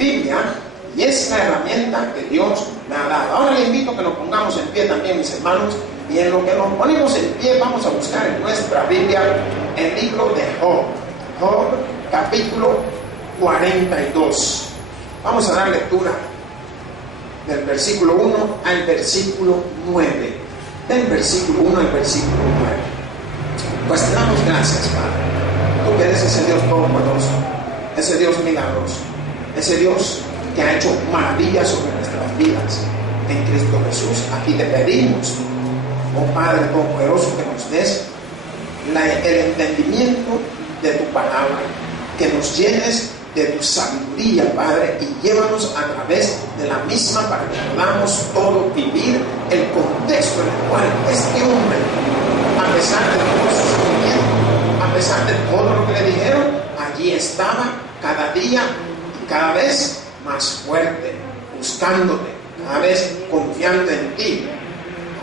Biblia, y es la herramienta que Dios me ha dado. Ahora le invito a que nos pongamos en pie también, mis hermanos, y en lo que nos ponemos en pie vamos a buscar en nuestra Biblia el libro de Job. Job, capítulo 42. Vamos a dar lectura del versículo 1 al versículo 9. Del versículo 1 al versículo 9. Pues te damos gracias, Padre. Tú que eres ese Dios todopoderoso, ese Dios milagroso, ese Dios que ha hecho maravillas sobre nuestras vidas en Cristo Jesús. Aquí te pedimos, oh Padre todopoderoso, que nos des el entendimiento de tu palabra, que nos llenes de tu sabiduría, Padre, y llévanos a través de la misma para que podamos todos vivir el contexto en el cual este hombre, a pesar de todo su sufrimiento, a pesar de todo lo que le dijeron, allí estaba cada día y cada vez más fuerte, buscándote, cada vez confiando en ti.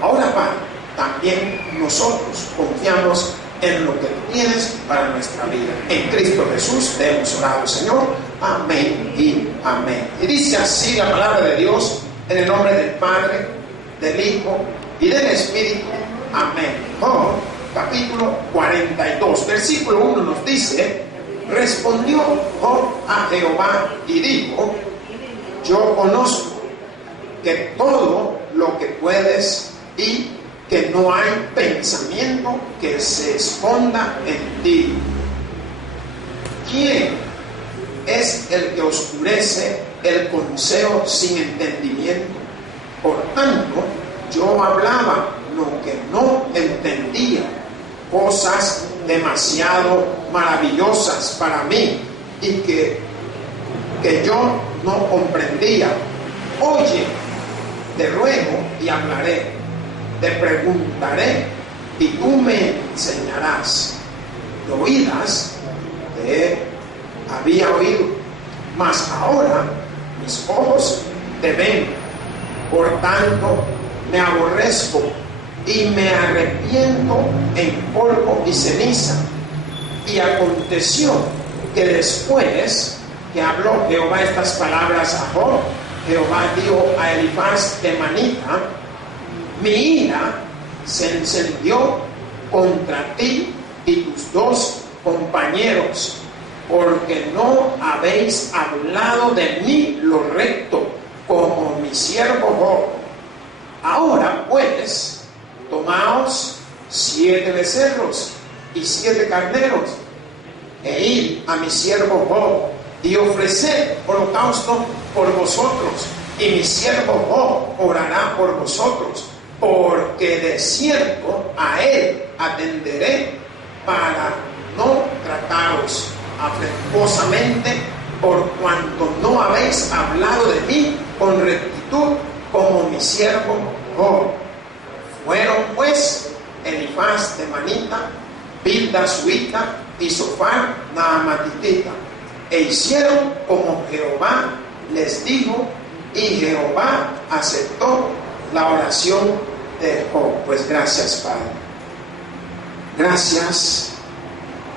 Ahora, Padre, también nosotros confiamos en lo que tú tienes para nuestra vida. En Cristo Jesús te hemos orado, Señor. Amén y amén. Y dice así la palabra de Dios, en el nombre del Padre, del Hijo y del Espíritu. Amén. Job, capítulo 42, versículo 1 nos dice: respondió Job a Jehová y dijo: yo conozco que todo lo que puedes y que no hay pensamiento que se esconda en ti. ¿Quién es el que oscurece el consejo sin entendimiento? Por tanto, yo hablaba lo que no entendía, cosas demasiado maravillosas para mí y que yo no comprendía. Oye, te ruego y hablaré. Te preguntaré y tú me enseñarás. De oídas te había oído, mas ahora mis ojos te ven. Por tanto me aborrezco y me arrepiento en polvo y ceniza. Y aconteció que después que habló Jehová estas palabras a Job, Jehová dijo a Elifaz temanita: mi ira se encendió contra ti y tus dos compañeros, porque no habéis hablado de mí lo recto, como mi siervo Job. Ahora pues, tomaos 7 becerros y 7 carneros, e id a mi siervo Job, y ofreced holocausto por vosotros, y mi siervo Job orará por vosotros, porque de cierto a él atenderé para no trataros afrentuosamente, por cuanto no habéis hablado de mí con rectitud como mi siervo Job. Fueron pues Elifaz temanita, Bildad suita y Zophar naamatita, e hicieron como Jehová les dijo, y Jehová aceptó la oración de Job. Pues gracias, Padre. Gracias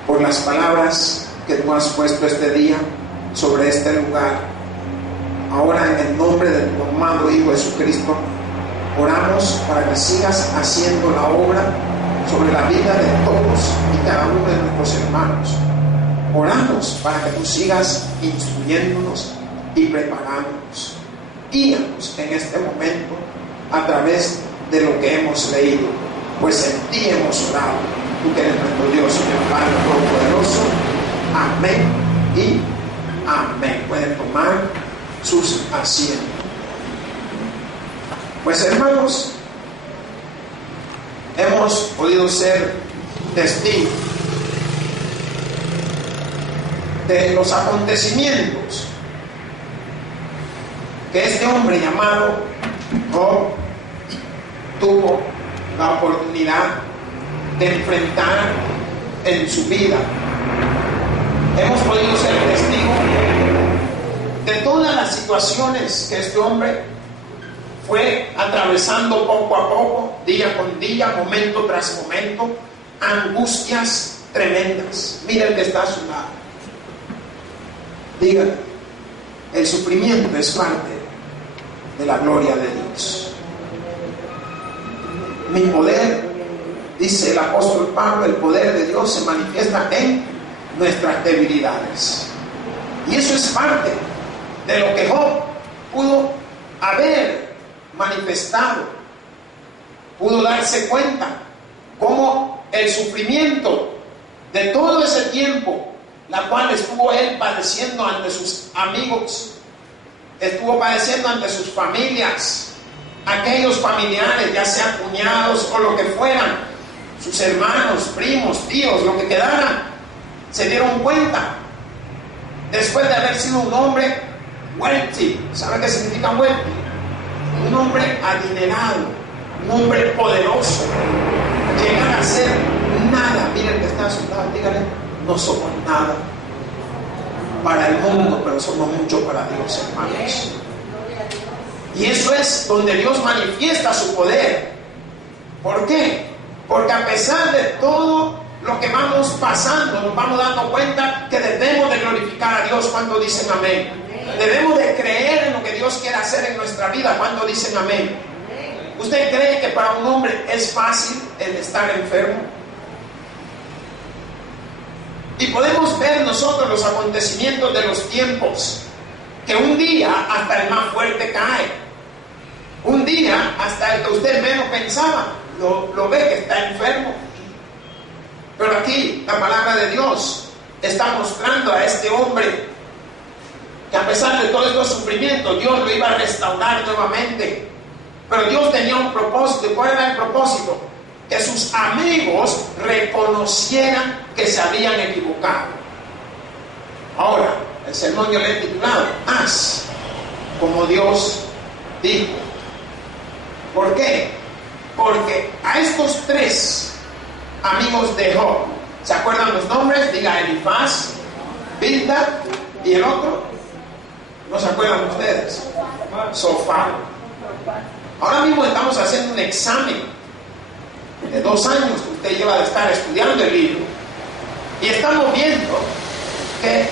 por las palabras que tú has puesto este día sobre este lugar. Ahora, en el nombre de tu amado Hijo Jesucristo, oramos para que sigas haciendo la obra sobre la vida de todos y cada uno de nuestros hermanos. Oramos para que tú sigas instruyéndonos y preparándonos. Guíanos en este momento a través de lo que hemos leído, pues en ti hemos orado, tú que eres nuestro Dios y el Padre Todopoderoso. Amén y amén. Pueden tomar sus asientos. Pues hermanos, hemos podido ser testigos de los acontecimientos que este hombre llamado Job tuvo la oportunidad de enfrentar en su vida. Hemos podido ser testigos de todas las situaciones que este hombre fue atravesando poco a poco, día con día, momento tras momento, angustias tremendas. Mira el que está a su lado. Dígale, El sufrimiento es parte de la gloria de Dios. Mi poder, dice el apóstol Pablo, el poder de Dios se manifiesta en nuestras debilidades. Y eso es parte de lo que Job pudo haber manifestado. Pudo darse cuenta cómo el sufrimiento de todo ese tiempo, la cual estuvo él padeciendo ante sus amigos, estuvo padeciendo ante sus familias, aquellos familiares, ya sean cuñados o lo que fueran, sus hermanos, primos, tíos, lo que quedaran, se dieron cuenta, después de haber sido un hombre wealthy. ¿Sabe qué significa wealthy? Un hombre adinerado, un hombre poderoso, llegar a ser nada. Miren que está a su lado, dígale, no somos nada para el mundo, pero somos mucho para Dios, hermanos. Y eso es donde Dios manifiesta su poder. ¿Por qué? Porque a pesar de todo lo que vamos pasando, nos vamos dando cuenta que debemos de glorificar a Dios. cuando dicen amén? Debemos de creer en lo que Dios quiere hacer en nuestra vida. cuando dicen amén? ¿Usted cree que para un hombre es fácil el estar enfermo? Y podemos ver nosotros los acontecimientos de los tiempos, que un día hasta el más fuerte cae. Un día hasta el que usted menos pensaba lo ve que está enfermo. Pero aquí la palabra de Dios está mostrando a este hombre que a pesar de todos estos sufrimientos, Dios lo iba a restaurar nuevamente. Pero Dios tenía un propósito. ¿Y cuál era el propósito? Que sus amigos reconocieran que se habían equivocado. Ahora, el sermón yo le he titulado: haz como Dios dijo. ¿Por qué? Porque a estos tres amigos de Job, ¿se acuerdan los nombres? Diga: Elifaz, Bildad y el otro. ¿No se acuerdan ustedes? Sofar. Ahora mismo estamos haciendo un examen de 2 años que usted lleva de estar estudiando el libro, y estamos viendo que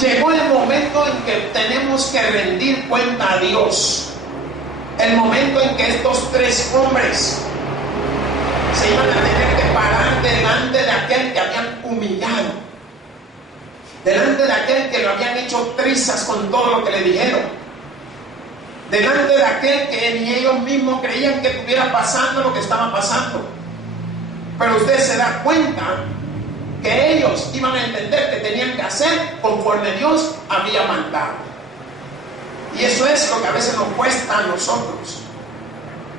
llegó el momento en que tenemos que rendir cuenta a Dios. El momento en que estos 3 hombres se iban a tener que parar delante de aquel que habían humillado, delante de aquel que lo habían hecho trizas con todo lo que le dijeron, delante de aquel que ni ellos mismos creían que estuviera pasando lo que estaba pasando. Pero usted se da cuenta que ellos iban a entender que tenían que hacer conforme Dios había mandado. Y eso es lo que a veces nos cuesta a nosotros.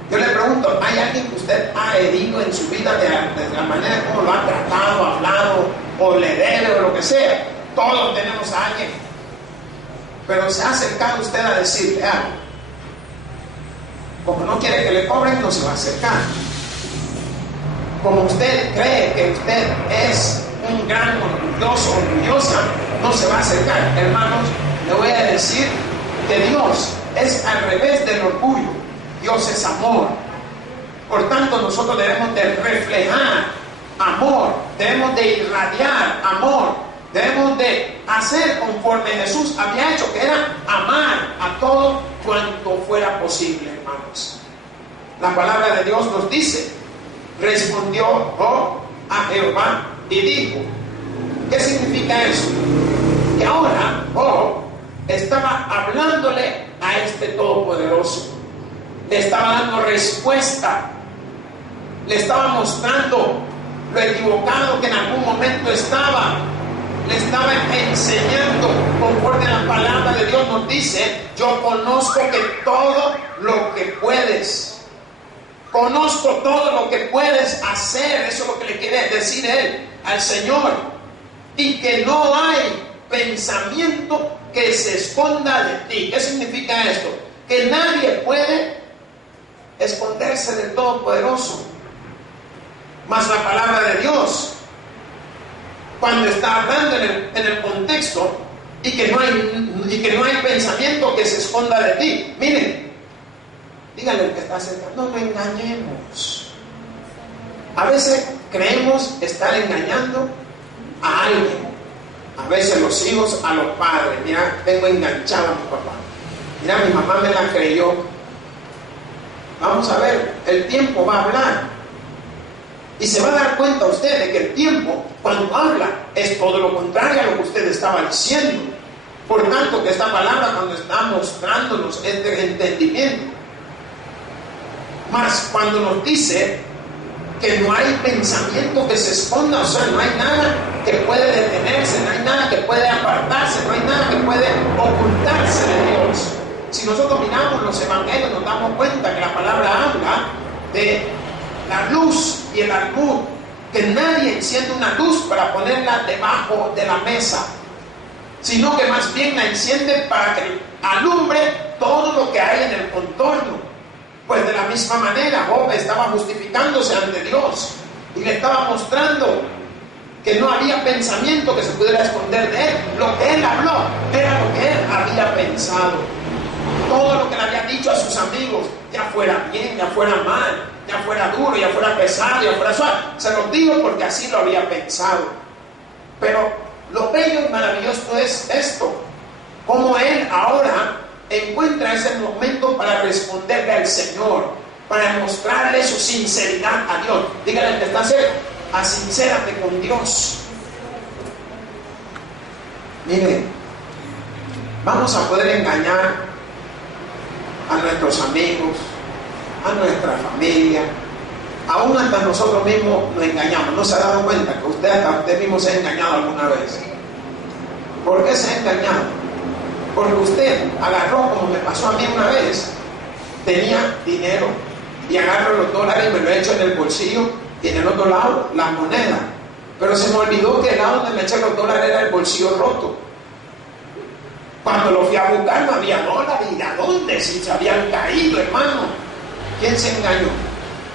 Yo le pregunto: ¿hay alguien que usted ha herido en su vida de la manera como lo ha tratado, hablado, o le debe, o lo que sea? Todos tenemos a alguien. Pero se ha acercado usted a decirle algo. Como no quiere que le cobren, no se va a acercar. Como usted cree que usted es un gran orgulloso, orgullosa, no se va a acercar. Hermanos, le voy a decir que Dios es al revés del orgullo. Dios es amor. Por tanto, nosotros debemos de reflejar amor, debemos de irradiar amor, debemos de hacer conforme Jesús había hecho, que era amar a todo cuanto fuera posible, hermanos. La palabra de Dios nos dice: respondió Job a Jehová y dijo. ¿Qué significa eso? Que ahora Job estaba hablándole a este Todopoderoso, le estaba dando respuesta, le estaba mostrando lo equivocado que en algún momento estaba, le estaba enseñando conforme a la palabra de Dios nos dice: yo conozco que todo lo que puedes, conozco todo lo que puedes hacer. Eso es lo que le quiere decir él al Señor, y que no hay pensamiento que se esconda de ti. ¿Qué significa esto? Que nadie puede esconderse del Todopoderoso. Mas la palabra de Dios, cuando está hablando en el contexto, y que no hay pensamiento que se esconda de ti. Miren, díganle al que está cerca: no lo engañemos. A veces creemos estar engañando a alguien, A veces los hijos a los padres, mira, tengo enganchado a mi papá. Mira, mi mamá me la creyó. Vamos a ver, el tiempo va a hablar. Y se va a dar cuenta usted de que el tiempo, cuando habla, es todo lo contrario a lo que usted estaba diciendo. Por tanto, que esta palabra, cuando está mostrándonos este entendimiento, más cuando nos dice que no hay pensamiento que se esconda, o sea, no hay nada que puede detenerse, no hay nada que puede apartarse, no hay nada que puede ocultarse de Dios. Si nosotros miramos los evangelios, nos damos cuenta que la palabra habla de la luz y el almud, que nadie enciende una luz para ponerla debajo de la mesa, sino que más bien la enciende para que alumbre todo lo que hay en el contorno. Pues de la misma manera, Job estaba justificándose ante Dios y le estaba mostrando que no había pensamiento que se pudiera esconder de él. Lo que él habló era lo que él había pensado. Todo lo que le había dicho a sus amigos, ya fuera bien, ya fuera mal, ya fuera duro, ya fuera pesado, ya fuera suave, se los dijo porque así lo había pensado. Pero lo bello y maravilloso es esto, como él ahora encuentra ese momento para responderle al Señor, para mostrarle su sinceridad a Dios. Dígale al que está cerca, asincérate con Dios. Mire, vamos a poder engañar a nuestros amigos, a nuestra familia, aún hasta nosotros mismos nos engañamos. ¿No se ha dado cuenta que usted mismo se ha engañado alguna vez? ¿Por qué se ha engañado? Porque usted agarró, como me pasó a mí una vez, tenía dinero y agarro los dólares y me lo echo en el bolsillo y en el otro lado las monedas, pero se me olvidó que el lado donde me eché los dólares era el bolsillo roto. Cuando lo fui a buscar no había dólares. ¿Y a dónde? Si se habían caído, hermano. ¿Quién se engañó?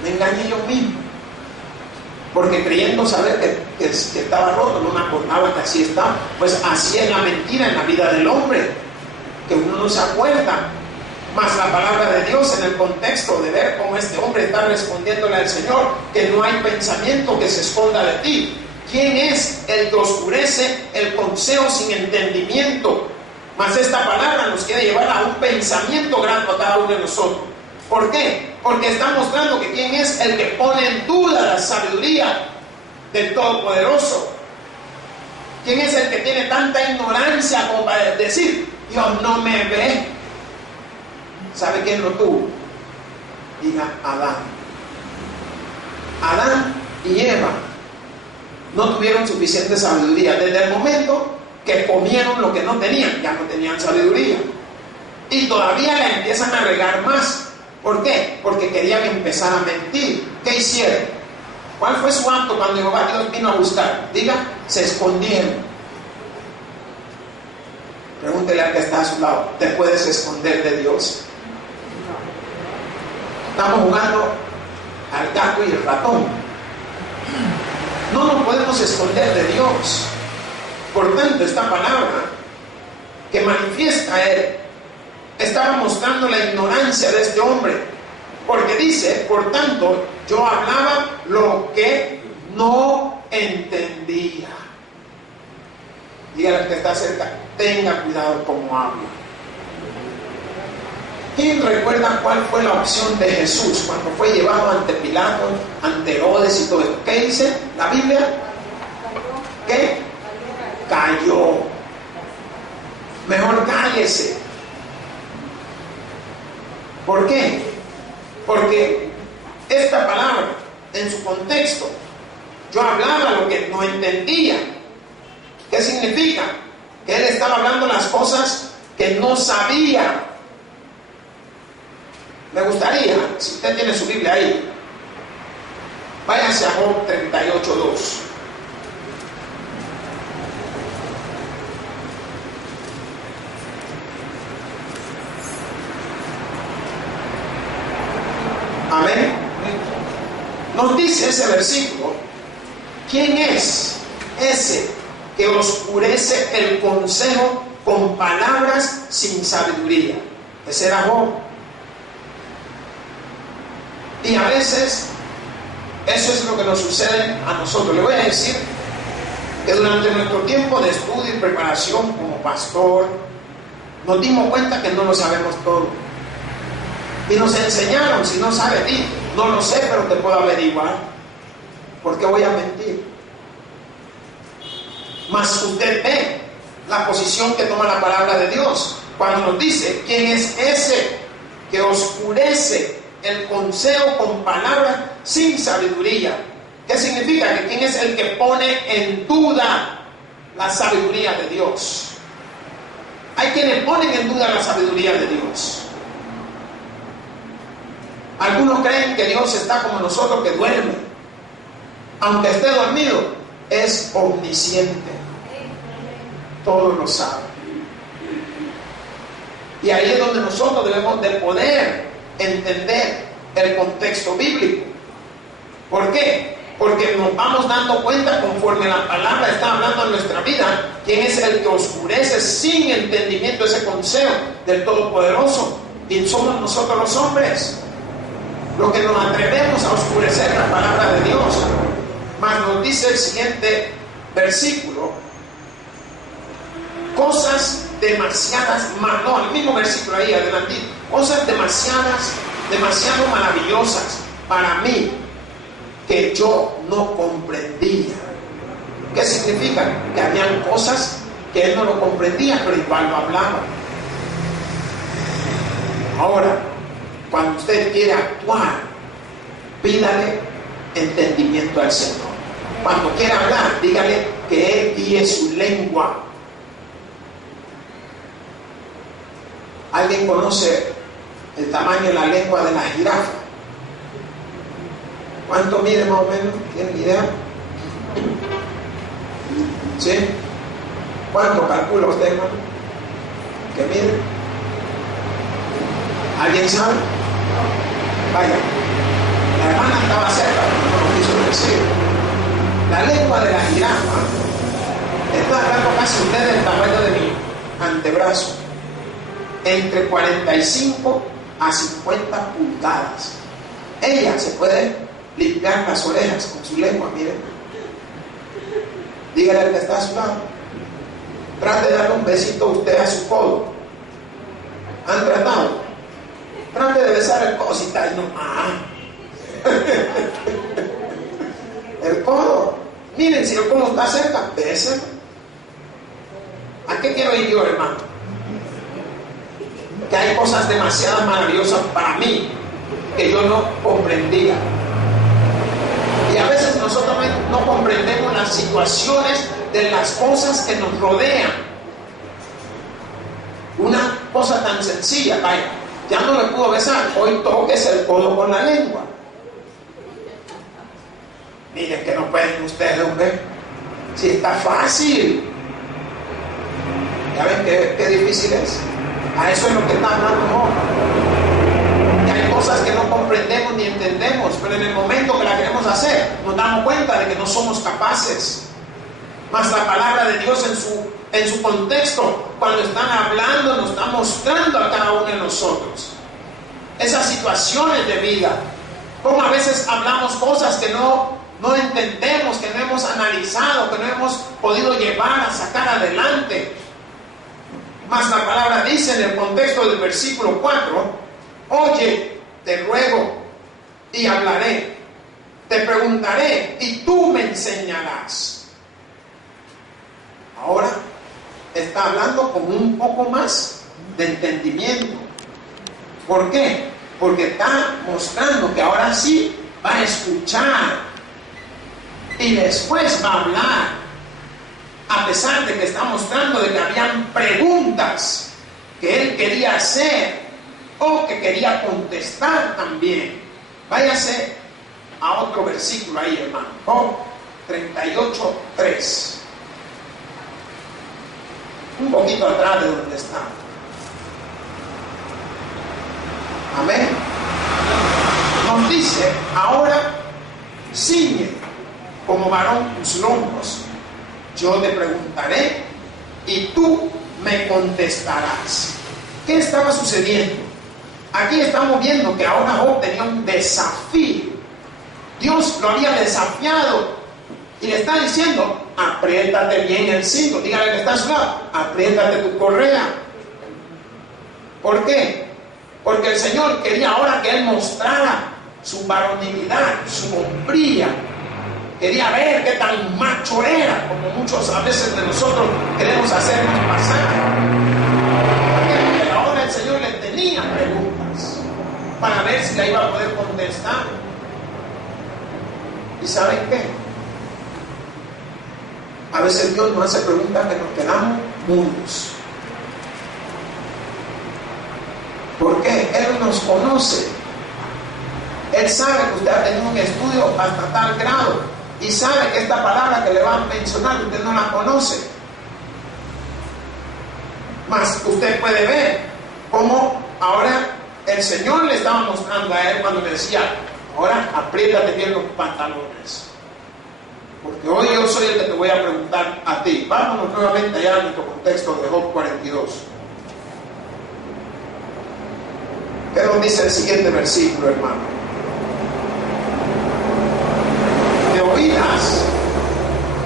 Me engañé yo mismo, porque creyendo saber que estaba roto, no me acordaba que así estaba. Pues así es la mentira en la vida del hombre, que uno no se acuerda. Mas la palabra de Dios, en el contexto de ver cómo este hombre está respondiéndole al Señor, que no hay pensamiento que se esconda de ti. ¿Quién es el que oscurece el consejo sin entendimiento? Mas esta palabra nos quiere llevar a un pensamiento grato a cada uno de nosotros. ¿Por qué? Porque está mostrando que quién es el que pone en duda la sabiduría del Todopoderoso. ¿Quién es el que tiene tanta ignorancia como para decir, Dios no me ve? ¿Sabe quién lo tuvo? Diga, Adán. Adán y Eva no tuvieron suficiente sabiduría. Desde el momento que comieron lo que no tenían, ya no tenían sabiduría. Y todavía la empiezan a regar más. ¿Por qué? Porque querían empezar a mentir. ¿Qué hicieron? ¿Cuál fue su acto cuando Jehová Dios vino a buscar? Diga, se escondieron. Pregúntele al que está a su lado, ¿te puedes esconder de Dios? Estamos jugando al gato y el ratón. No nos podemos esconder de Dios. Por tanto, esta palabra que manifiesta él estaba mostrando la ignorancia de este hombre, porque dice, por tanto, yo hablaba lo que no entendía. Dígale al que está cerca, tenga cuidado como habla. ¿Quién recuerda cuál fue la opción de Jesús cuando fue llevado ante Pilato, ante Herodes y todo esto? ¿Qué dice la Biblia? ¿Qué? Cayó. Mejor cállese. ¿Por qué? Porque esta palabra, en su contexto, yo hablaba lo que no entendía. ¿Qué significa? Que él estaba hablando las cosas que no sabía. Me gustaría, si usted tiene su Biblia ahí, váyase a Job 38:2. Amén. Nos dice ese versículo, ¿quién es ese que oscurece el consejo con palabras sin sabiduría? Ese era Job. Y a veces eso es lo que nos sucede a nosotros. Le voy a decir que durante nuestro tiempo de estudio y preparación como pastor, nos dimos cuenta que no lo sabemos todo. Y nos enseñaron, si no sabes ti, no lo sé, pero te puedo averiguar. ¿Por qué voy a mentir? Mas usted ve la posición que toma la palabra de Dios cuando nos dice: ¿quién es ese que oscurece el consejo con palabras sin sabiduría? ¿Qué significa? Que quién es el que pone en duda la sabiduría de Dios. Hay quienes ponen en duda la sabiduría de Dios. Algunos creen que Dios está como nosotros, que duerme. Aunque esté dormido, es omnisciente. Todo lo sabe. Y ahí es donde nosotros debemos de poder entender el contexto bíblico. ¿Por qué? Porque nos vamos dando cuenta, conforme la palabra está hablando en nuestra vida, quién es el que oscurece sin entendimiento ese consejo del Todopoderoso. Y somos nosotros los hombres los que nos atrevemos a oscurecer la palabra de Dios. Mas nos dice el siguiente versículo: cosas demasiadas, no, el mismo versículo ahí adelante, cosas demasiado maravillosas para mí, que yo no comprendía. ¿Qué significa? Que habían cosas que él no lo comprendía, pero igual lo hablaba. Ahora, cuando usted quiere actuar, pídale entendimiento al Señor. Cuando quiera hablar, dígale que Él guíe su lengua. ¿Alguien conoce el tamaño de la lengua de la jirafa? ¿Cuánto mide más o menos? ¿Tienen idea? ¿Sí? ¿Cuánto calcula usted, hermano? ¿Qué mide? ¿Alguien sabe? Vaya, la hermana estaba cerca, pero no lo quiso decir. La lengua de la jirafa está hablando casi usted del tamaño de mi antebrazo, entre 45 a 50 pulgadas. Ella se puede limpiar las orejas con su lengua, miren. Dígale al que está a su lado, trate de darle un besito a usted a su codo. ¿Han tratado? Trate de besar el codo, si está ahí, no. El codo. Miren, si el codo está cerca, besen. ¿A qué quiero ir yo, hermano? Que hay cosas demasiado maravillosas para mí que yo no comprendía. Y a veces nosotros no comprendemos las situaciones de las cosas que nos rodean. Una cosa tan sencilla, vaya, ya no le pudo besar, hoy toques el codo con la lengua. Miren que no pueden ustedes, hombre. Si está fácil. ¿Ya ven qué difícil es? A eso es lo que está hablando Job. Y hay cosas que no comprendemos ni entendemos, pero en el momento que la queremos hacer, nos damos cuenta de que no somos capaces. Mas la palabra de Dios en su contexto, cuando están hablando, nos está mostrando a cada uno de nosotros esas situaciones de vida. Como a veces hablamos cosas que no entendemos, que no hemos analizado, que no hemos podido llevar a sacar adelante. Mas la palabra dice en el contexto del versículo 4: oye, te ruego y hablaré, te preguntaré y tú me enseñarás. Ahora está hablando con un poco más de entendimiento. ¿Por qué? Porque está mostrando que ahora sí va a escuchar y después va a hablar, a pesar de que está mostrando de que habían preguntas que él quería hacer o que quería contestar también. Váyase a otro versículo ahí, hermano. Job 38:3. Un poquito atrás de donde está. Amén. Nos dice: ahora ciñe como varón tus lombos, yo te preguntaré y tú me contestarás. ¿Qué estaba sucediendo? Aquí estamos viendo que ahora Job tenía un desafío. Dios lo había desafiado Y le está diciendo, apriétate bien el cinto. Dígale que está a su lado, apriétate tu correa. ¿Por qué? Porque el Señor quería ahora que Él mostrara su varonilidad, su hombría. Quería ver qué tan macho era, como muchos a veces de nosotros queremos hacernos pasar. Porque ahora el Señor le tenía preguntas para ver si la iba a poder contestar. ¿Y saben qué? A veces Dios nos hace preguntas que nos quedamos mudos. Porque Él nos conoce. Él sabe que usted ha tenido un estudio hasta tal grado y sabe que esta palabra que le va a mencionar usted no la conoce. Mas usted puede ver cómo ahora el Señor le estaba mostrando a él cuando le decía, ahora apriétate bien los pantalones. Porque hoy yo soy el que te voy a preguntar a ti. Vámonos nuevamente allá a nuestro contexto de Job 42. ¿Qué nos dice el siguiente versículo, hermano? De oídas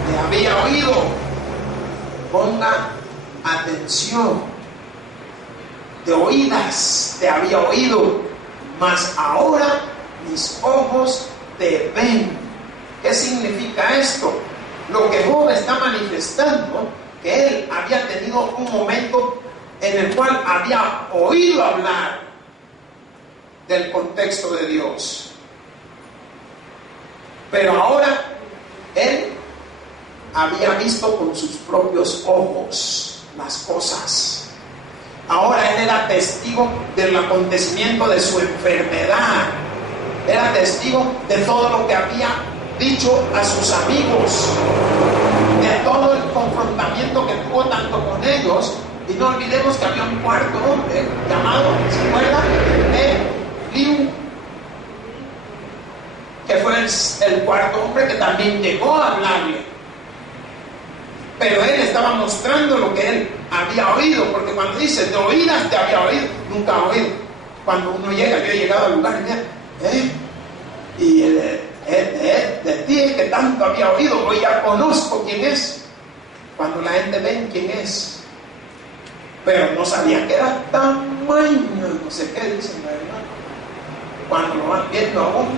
te había oído. Ponga atención. De oídas te había oído, mas ahora mis ojos te ven. ¿Qué significa esto? Lo que Job está manifestando, que él había tenido un momento en el cual había oído hablar del contexto de Dios. Pero ahora él había visto con sus propios ojos las cosas. Ahora él era testigo del acontecimiento de su enfermedad. Era testigo de todo lo que había dicho a sus amigos, de todo el confrontamiento que tuvo tanto con ellos. Y no olvidemos que había un cuarto hombre llamado, ¿se acuerdan? Eliú, que fue el cuarto hombre que también llegó a hablarle. Pero él estaba mostrando lo que él había oído, porque cuando dice de oídas te había oído, nunca ha oído. Cuando uno llega, yo he llegado al lugar y de ti es que tanto había oído, hoy ya conozco quién es. Cuando la gente ve quién es, pero no sabía que era tamaño, no sé qué dicen, ¿verdad? Cuando lo van viendo a uno.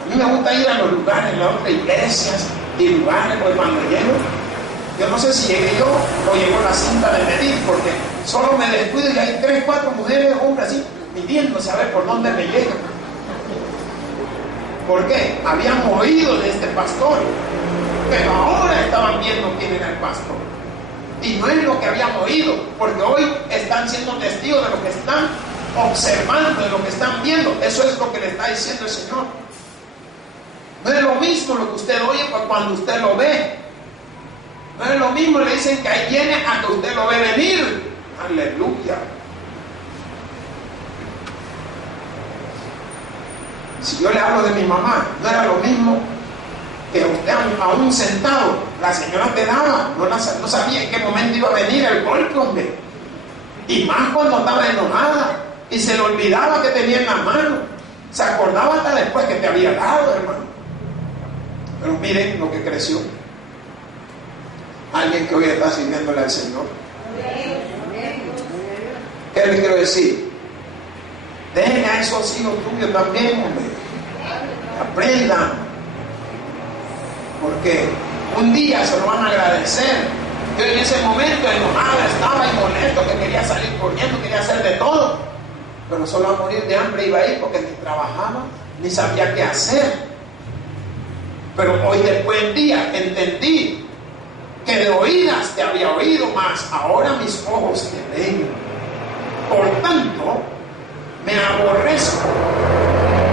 A mí me gusta ir a los lugares, las otras iglesias y lugares, porque cuando llego, yo no sé si llegué yo o llegó la cinta de medir, porque solo me descuido y hay 3, 4 mujeres, hombres así, midiendo, saber por dónde me llegan. ¿Por qué? Habían oído de este pastor, pero ahora estaban viendo quién era el pastor. Y no es lo que habían oído, porque hoy están siendo testigos de lo que están observando, de lo que están viendo. Eso es lo que le está diciendo el Señor. No es lo mismo lo que usted oye cuando usted lo ve. No es lo mismo, le dicen que ahí viene a que usted lo ve venir. Aleluya. Si yo le hablo de mi mamá, no era lo mismo que usted aún sentado. La señora te daba, no sabía en qué momento iba a venir el golpe, hombre. Y más cuando estaba enojada y se le olvidaba que tenía en la mano. Se acordaba hasta después que te había dado, hermano. Pero miren lo que creció. Alguien que hoy está sirviéndole al Señor. ¿Qué le quiero decir? Dejen a esos hijos tuyos también, hombre. Aprendan. Porque un día se lo van a agradecer. Yo en ese momento enojado estaba y molesto, que quería salir corriendo, quería hacer de todo. Pero solo a morir de hambre iba a ir porque ni trabajaba, ni sabía qué hacer. Pero hoy después del día entendí que de oídas te había oído, más ahora mis ojos te ven. Por tanto, me aborrezco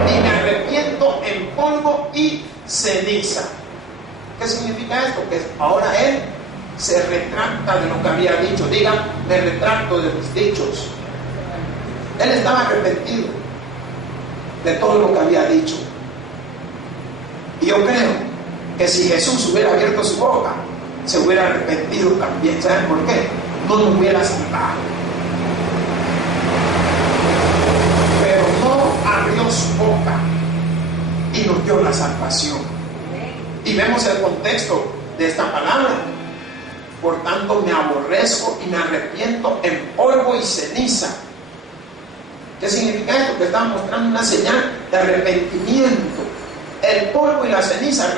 y me arrepiento en polvo y ceniza. ¿Qué significa esto? Que ahora él se retracta de lo que había dicho. Diga, me retracto de mis dichos. Él estaba arrepentido de todo lo que había dicho. Y yo creo que si Jesús hubiera abierto su boca, se hubiera arrepentido también. ¿Saben por qué? No nos hubiera salvado. Pero no abrió su boca y nos dio la salvación. Y vemos el contexto de esta palabra. Por tanto me aborrezco y me arrepiento en polvo y ceniza. ¿Qué significa esto? Que está mostrando una señal de arrepentimiento. El polvo y la ceniza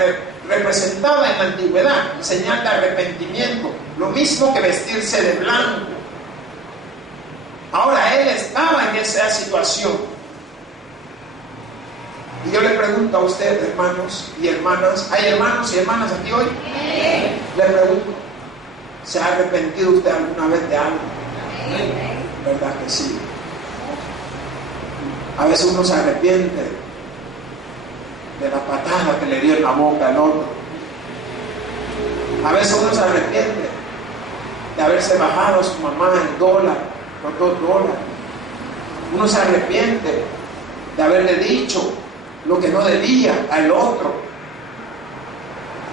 representaba en la antigüedad señal de arrepentimiento, lo mismo que vestirse de blanco. Ahora él estaba en esa situación. Y yo le pregunto a ustedes, hermanos y hermanas, ¿hay hermanos y hermanas aquí hoy? Le pregunto, ¿se ha arrepentido usted alguna vez de algo? ¿Verdad que sí? A veces uno se arrepiente de la patada que le dio en la boca al otro. A veces uno se arrepiente de haberse bajado a su mamá el dólar, los $2. Uno se arrepiente de haberle dicho lo que no debía al otro.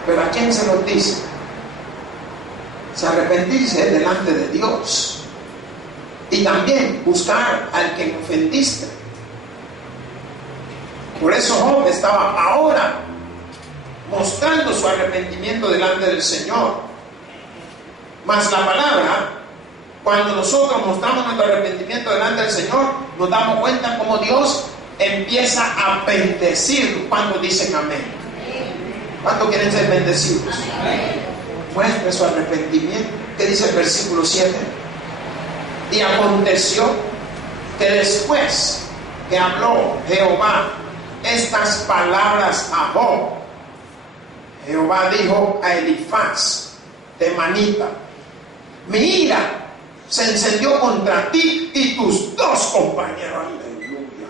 Pero ¿a quién se lo dice? Se arrepentirse delante de Dios. Y también buscar al que ofendiste. Por eso Job estaba ahora mostrando su arrepentimiento delante del Señor. Mas la palabra, cuando nosotros mostramos nuestro arrepentimiento delante del Señor, nos damos cuenta cómo Dios empieza a bendecir cuando dicen amén. ¿Cuántos quieren ser bendecidos? Muestre su arrepentimiento. ¿Qué dice el versículo 7? Y aconteció que después que habló Jehová estas palabras a Job, Jehová dijo a Elifaz temanita: mi ira se encendió contra ti y tus 2 compañeros. Aleluya.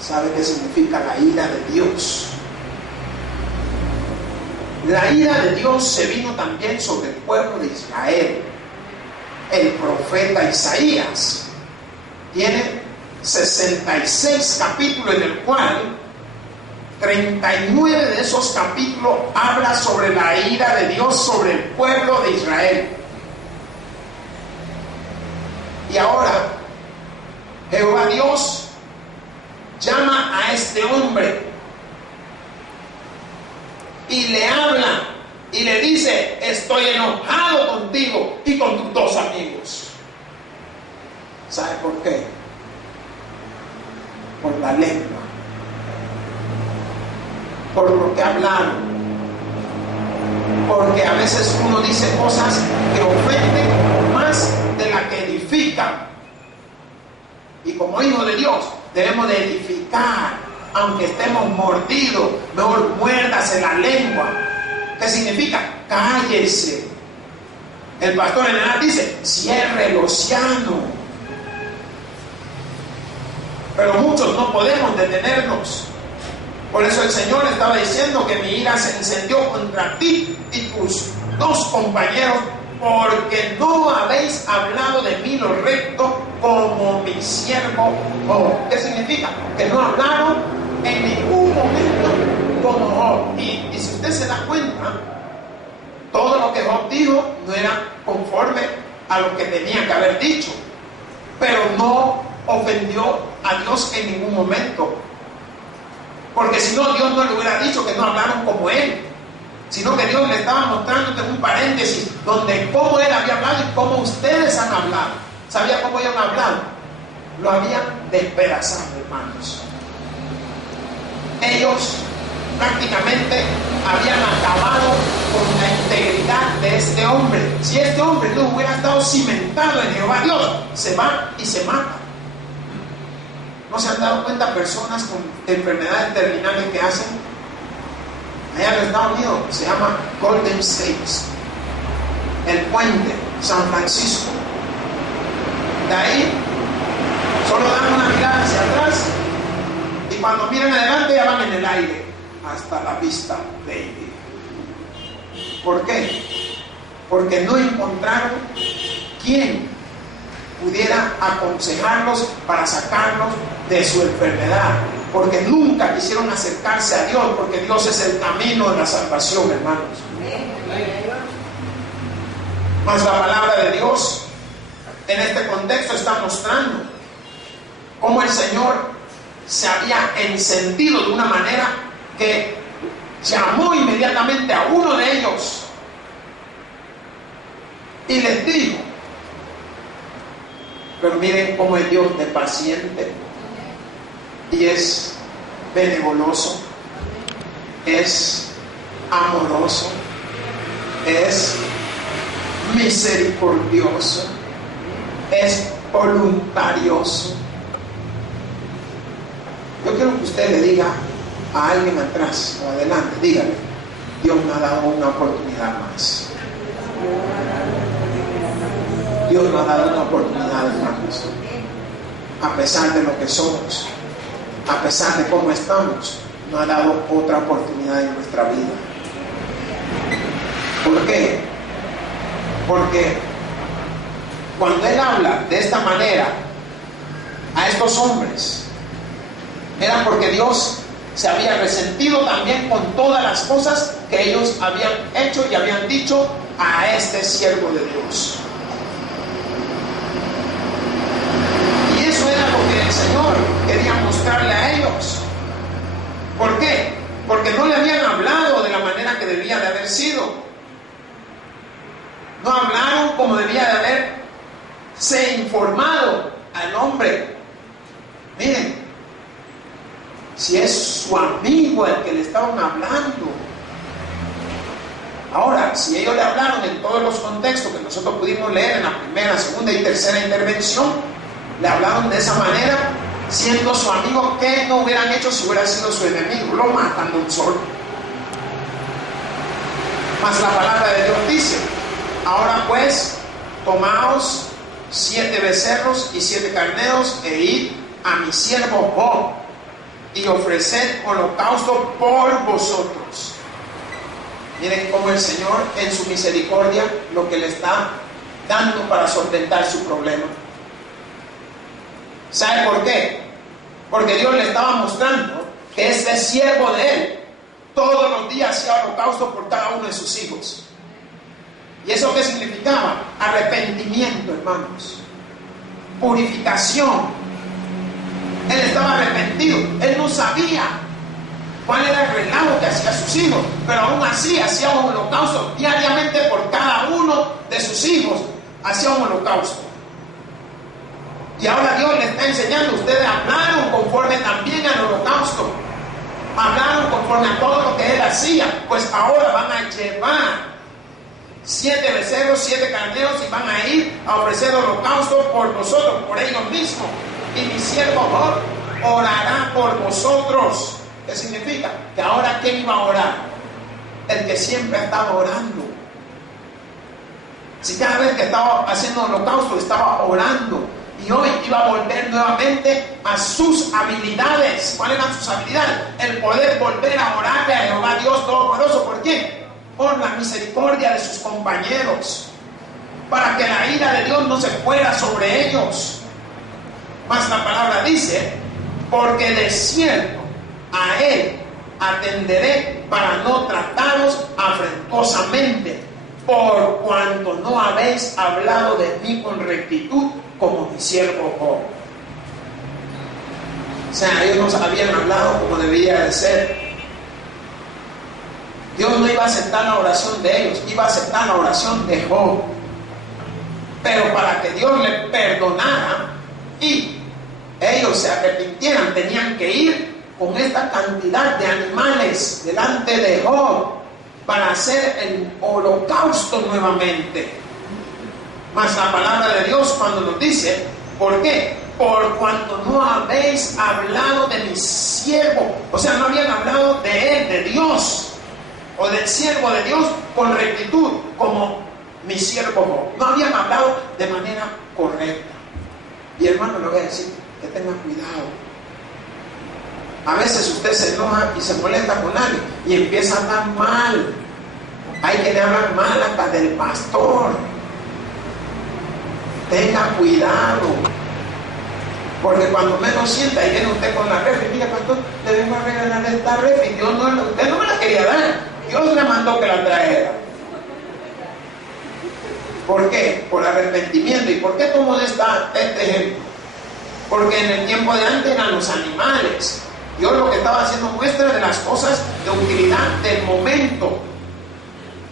¿Sabe qué significa la ira de Dios? La ira de Dios se vino también sobre el pueblo de Israel. El profeta Isaías tiene 66 capítulos, en el cual 39 de esos capítulos habla sobre la ira de Dios sobre el pueblo de Israel. Y ahora Jehová Dios llama a este hombre y le habla y le dice: estoy enojado contigo y con tus 2 amigos. ¿Sabe por qué? Por la lengua, por lo que hablaron. Porque a veces uno dice cosas que ofenden más de la que edifican. Y como hijos de Dios debemos de edificar, aunque estemos mordidos. Mejor muérdase la lengua. ¿Qué significa? Cállese. El pastor general dice: cierre el océano. Pero muchos no podemos detenernos. Por eso el Señor estaba diciendo que mi ira se encendió contra ti y tus 2 compañeros, porque no habéis hablado de mí lo recto como mi siervo Job. ¿Qué significa? Que no hablaron en ningún momento como Job. Y si usted se da cuenta, todo lo que Job dijo no era conforme a lo que tenía que haber dicho, pero no ofendió a Dios en ningún momento, porque si no, Dios no le hubiera dicho que no hablaron como él, sino que Dios le estaba mostrando en un paréntesis donde cómo él había hablado y cómo ustedes han hablado. ¿Sabía cómo ellos han hablado? Lo habían despedazado, hermanos. Ellos prácticamente habían acabado con la integridad de este hombre. Si este hombre no hubiera estado cimentado en Jehová Dios, se va y se mata. ¿No se han dado cuenta personas con enfermedades terminales que hacen? Allá en los Estados Unidos se llama Golden State, el puente, San Francisco. De ahí solo dan una mirada hacia atrás y cuando miran adelante ya van en el aire hasta la vista, baby. ¿Por qué? Porque no encontraron quién pudiera aconsejarlos para sacarlos de su enfermedad, porque nunca quisieron acercarse a Dios, porque Dios es el camino de la salvación, hermanos. Mas la palabra de Dios en este contexto está mostrando cómo el Señor se había encendido de una manera que llamó inmediatamente a uno de ellos y les dijo, pero miren cómo es Dios de paciente y es benevolioso, es amoroso, es misericordioso, es voluntarioso. Yo quiero que usted le diga a alguien atrás o adelante, dígale, Dios me ha dado una oportunidad más. Dios nos ha dado una oportunidad, hermanos. A pesar de lo que somos, a pesar de cómo estamos, nos ha dado otra oportunidad en nuestra vida. ¿Por qué? Porque cuando Él habla de esta manera a estos hombres, era porque Dios se había resentido también con todas las cosas que ellos habían hecho y habían dicho a este siervo de Dios. Y eso era lo que el Señor quería mostrarle a ellos. ¿Por qué? Porque no le habían hablado de la manera que debía de haber sido. No hablaron como debía de haberse informado al hombre. Miren, si es su amigo el que le estaban hablando. Ahora, si ellos le hablaron en todos los contextos que nosotros pudimos leer en la primera, segunda y tercera intervención, le hablaron de esa manera, siendo su amigo, ¿qué no hubieran hecho si hubiera sido su enemigo? Lo matan de un solo. Mas la palabra de Dios dice, ahora pues, tomaos 7 becerros y 7 carneros e id a mi siervo Job y ofreced holocausto por vosotros. Miren cómo el Señor en su misericordia lo que le está dando para solventar su problema. ¿Sabe por qué? Porque Dios le estaba mostrando que este siervo de Él todos los días hacía holocausto por cada uno de sus hijos. ¿Y eso qué significaba? Arrepentimiento, hermanos. Purificación. Él estaba arrepentido. Él no sabía cuál era el relajo que hacía sus hijos, pero aún así hacía un holocausto diariamente por cada uno de sus hijos. Hacía un holocausto. Y ahora Dios le está enseñando, ustedes hablaron conforme también al holocausto, hablaron conforme a todo lo que Él hacía, pues ahora van a llevar 7 becerros, 7 carneros y van a ir a ofrecer holocausto por vosotros, por ellos mismos. Y mi siervo Job orará por vosotros. ¿Qué significa? Que ahora ¿quién iba a orar? El que siempre estaba orando. Si cada vez que estaba haciendo holocausto estaba orando, y hoy iba a volver nuevamente a sus habilidades. ¿Cuáles eran sus habilidades? El poder volver a orarle a Jehová Dios Todopoderoso. ¿Por qué? Por la misericordia de sus compañeros, para que la ira de Dios no se fuera sobre ellos. Mas la palabra dice, porque de cierto a Él atenderé para no trataros afrentuosamente, por cuanto no habéis hablado de mí con rectitud como mi siervo Job. O sea, ellos no habían hablado como debía de ser. Dios no iba a aceptar la oración de ellos, iba a aceptar la oración de Job. Pero para que Dios le perdonara y ellos se arrepintieran, tenían que ir con esta cantidad de animales delante de Job para hacer el holocausto nuevamente. Mas la palabra de Dios cuando nos dice, ¿por qué? Por cuanto no habéis hablado de mi siervo, o sea, no habían hablado de Él, de Dios, o del siervo de Dios con rectitud, como mi siervo Job. No habían hablado de manera correcta. Y hermano, le voy a decir que tenga cuidado. A veces usted se enoja y se molesta con alguien y empieza a hablar mal. Hay que le hablar mal hasta del pastor. Tenga cuidado. Porque cuando menos sienta y viene usted con la refri, mira pastor, le vengo a regalar esta refri. Dios no, usted no me la quería dar. Dios le mandó que la trajera. ¿Por qué? Por arrepentimiento. ¿Y por qué tomo este ejemplo? porque en el tiempo de antes eran los animales. Dios lo que estaba haciendo muestra de las cosas de utilidad del momento.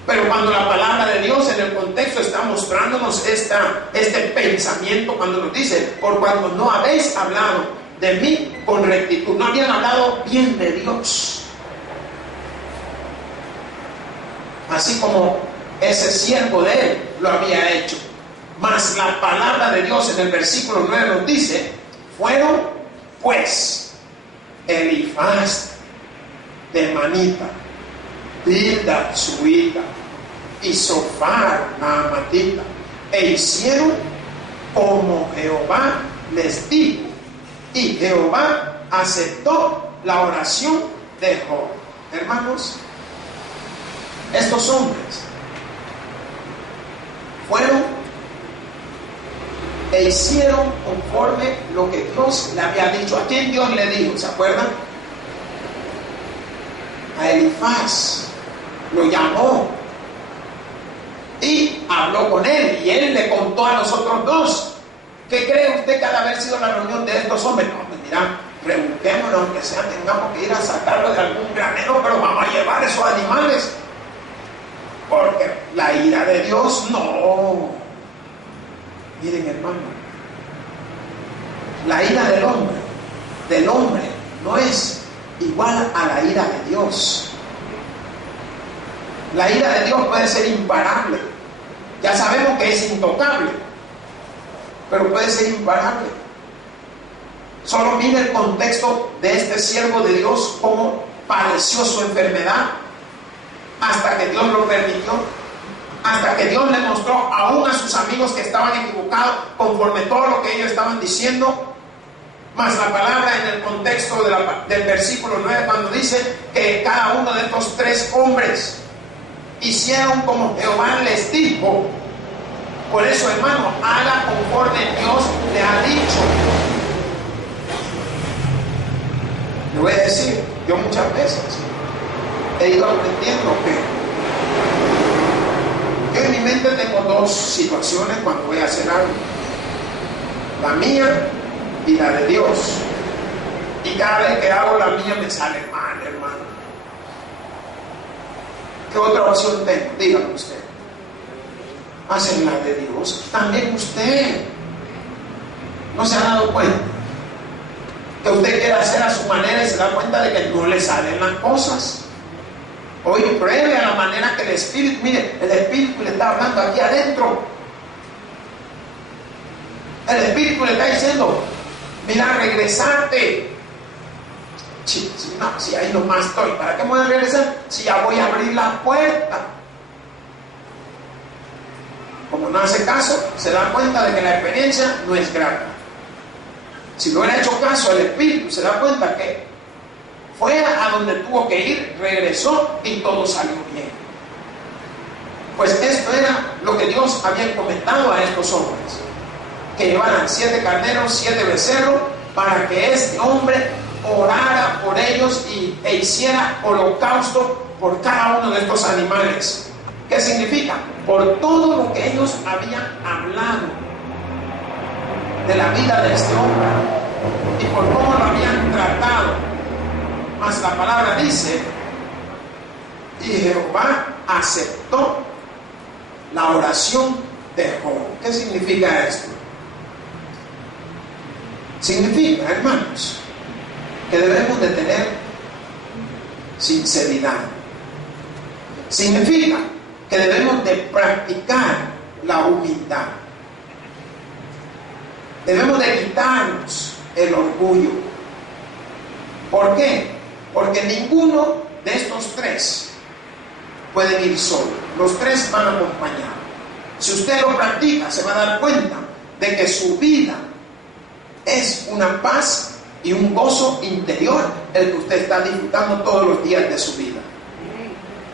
Pero cuando la palabra de Dios en el contexto está mostrándonos este pensamiento, cuando nos dice, por cuanto no habéis hablado de mí con rectitud, no habían hablado bien de Dios. Así como ese siervo de él lo había hecho. Mas la palabra de Dios en el versículo 9 nos dice, fueron pues Elifaz de Manita, Bildad su hija, y Sofar la amatita, e hicieron como Jehová les dijo, y Jehová aceptó la oración de Job. Hermanos, estos hombres fueron e hicieron conforme lo que Dios le había dicho. ¿A quién Dios le dijo? ¿Se acuerdan? A Elifaz. Lo llamó y habló con él, y él le contó a los otros dos. ¿Qué cree usted que ha de haber sido la reunión de estos hombres? No, pues mira, rebusquémonos, aunque sea, tengamos que ir a sacarlo de algún granero, pero vamos a llevar esos animales, porque la ira de Dios no. Miren, hermano, la ira del hombre no es igual a la ira de Dios. La ira de Dios puede ser imparable. Ya sabemos que es intocable, pero puede ser imparable. Solo mire el contexto de este siervo de Dios, cómo padeció su enfermedad hasta que Dios lo permitió, hasta que Dios le mostró aún a sus amigos que estaban equivocados conforme todo lo que ellos estaban diciendo. Más la palabra en el contexto del versículo 9, cuando dice que cada uno de estos tres hombres hicieron como Jehová les dijo. Por eso, hermano, haga conforme Dios le ha dicho. Le voy a decir, yo muchas veces he ido aprendiendo que yo en mi mente tengo dos situaciones cuando voy a hacer algo: la mía y la de Dios. Y cada vez que hago la mía me sale mal, hermano. ¿Qué otra opción tengo? Dígame usted. Hacen la de Dios. También usted no se ha dado cuenta que usted quiere hacer a su manera y se da cuenta de que no le salen las cosas. Hoy pruebe a la manera que el Espíritu, mire, el Espíritu le está hablando aquí adentro. El Espíritu le está diciendo, mira, regresate. Si ahí nomás estoy, ¿para qué me voy a regresar? Si ya voy a abrir la puerta. Como no hace caso, se da cuenta de que la experiencia no es grata. Si no hubiera hecho caso al Espíritu, se da cuenta que fue a donde tuvo que ir, regresó y todo salió bien. Pues esto era lo que Dios había encomendado a estos hombres, que llevaran 7 carneros, 7 becerros, para que este hombre orara por ellos e hiciera holocausto por cada uno de estos animales. ¿Qué significa? Por todo lo que ellos habían hablado de la vida de este hombre y por cómo lo habían tratado. Mas la palabra dice, y Jehová aceptó la oración de Job. ¿Qué significa esto? Significa, hermanos, que debemos de tener sinceridad. Significa que debemos de practicar la humildad. Debemos de quitarnos el orgullo. ¿Por qué? Porque ninguno de estos tres pueden ir solo. Los tres van acompañados. Si usted lo practica, se va a dar cuenta de que su vida es una paz y un gozo interior el que usted está disfrutando todos los días de su vida.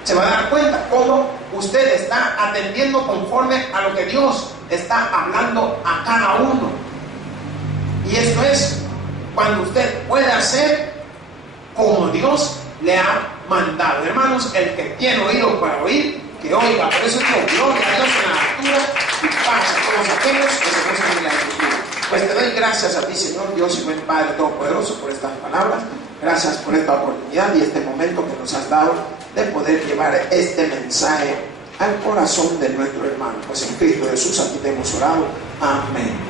Se va a dar cuenta cómo usted está atendiendo conforme a lo que Dios está hablando a cada uno. Y esto es cuando usted puede hacer como Dios le ha mandado. Hermanos, el que tiene oído para oír, que oiga. Por eso digo, gloria a Dios en la altura y paz a todos aquellos que se gozan de la escritura. Pues te doy gracias. gracias a ti, Señor Dios y buen Padre Todopoderoso, por estas palabras. Gracias por esta oportunidad y este momento que nos has dado de poder llevar este mensaje al corazón de nuestro hermano. Pues en Cristo Jesús aquí te hemos orado. Amén.